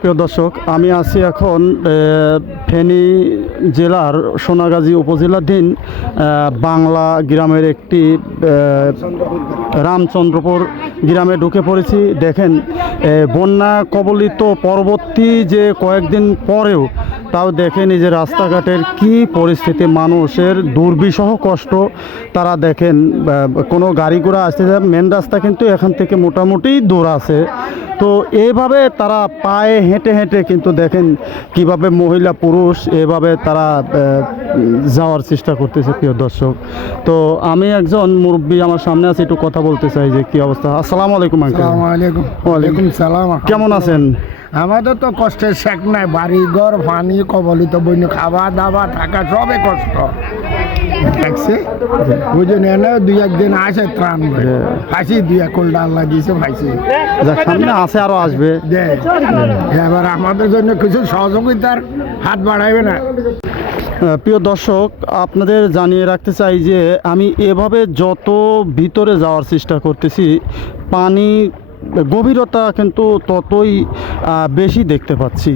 প্রিয় দর্শক, আমি আছি এখন ফেনী জেলার সোনাগাজী উপজেলাধীন বাংলা গ্রামের একটি রামচন্দ্রপুর গ্রামে ঢুকে পড়েছি। দেখেন, বন্যা কবলিত পরবর্তী যে কয়েকদিন পরেও তাও দেখেন এই যে রাস্তাঘাটের কি পরিস্থিতি, মানুষের দুর্বিষহ কষ্ট। তারা দেখেন কোনো গাড়ি ঘোড়া আসতে যায়, মেন রাস্তা কিন্তু এখান থেকে মোটামুটি দূর আছে। তো এইভাবে তারা পায়ে হেঁটে হেঁটে কিন্তু দেখেন কিভাবে মহিলা পুরুষ এভাবে তারা যাওয়ার চেষ্টা করতেছে। প্রিয় দর্শক, তো আমি একজন মুরব্বী আমার সামনে আছে, একটু কথা বলতে চাই যে কি অবস্থা। আসসালামু আলাইকুম আঙ্কেল। ওয়ালাইকুম সালাম। কেমন আছেন? আমাদের তো কষ্টের শেখ নাই, বাড়ি ঘর পানি কবলিত বন্য, খাওয়া দাওয়া থাকা সবে কষ্ট দেখছে। বুঝুন এনে দুই একদিন আসে ত্রাণ ফাঁসি দুই এক কোল্ডা আল্লাহ দিয়েছে ফাঁসি সামনে আছে আরো আসবে। এবার আমাদের জন্য কিছু সহযোগিতার হাত বাড়াইবে না। প্রিয় দর্শক, আপনাদের জানিয়ে রাখতে চাই যে আমি এভাবে যত ভিতরে যাওয়ার চেষ্টা করতেছি, পানি গভীরতা কিন্তু ততই বেশি দেখতে পাচ্ছি।